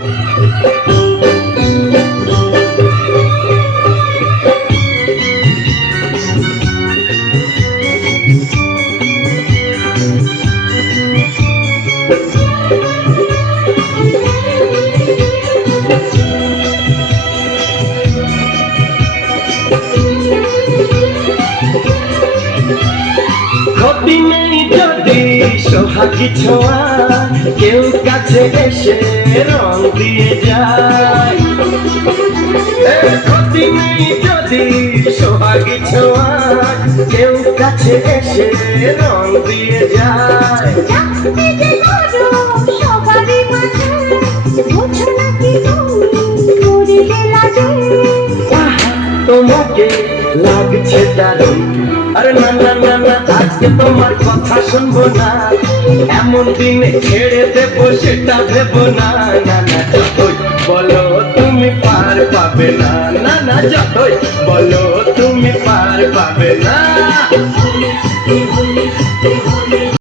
ক্ষতি সোহাগী ছোঁয়া কেউ কাছে এসে রং দিয়ে যায়। ক্ষতি নেই যদি সোহাগী ছোঁয়া কেউ কাছে এসে রং দিয়ে যায়। তোমাকে লাগছে দারুণ। আরে না না না না, আজকে তোমার কথা শুনব না। এমন দিনে ছেড়ে দেব, সেটা দেব না। না না, যতই বলো তুমি পার পাবে না। না না, যতই বলো তুমি পার পাবে না।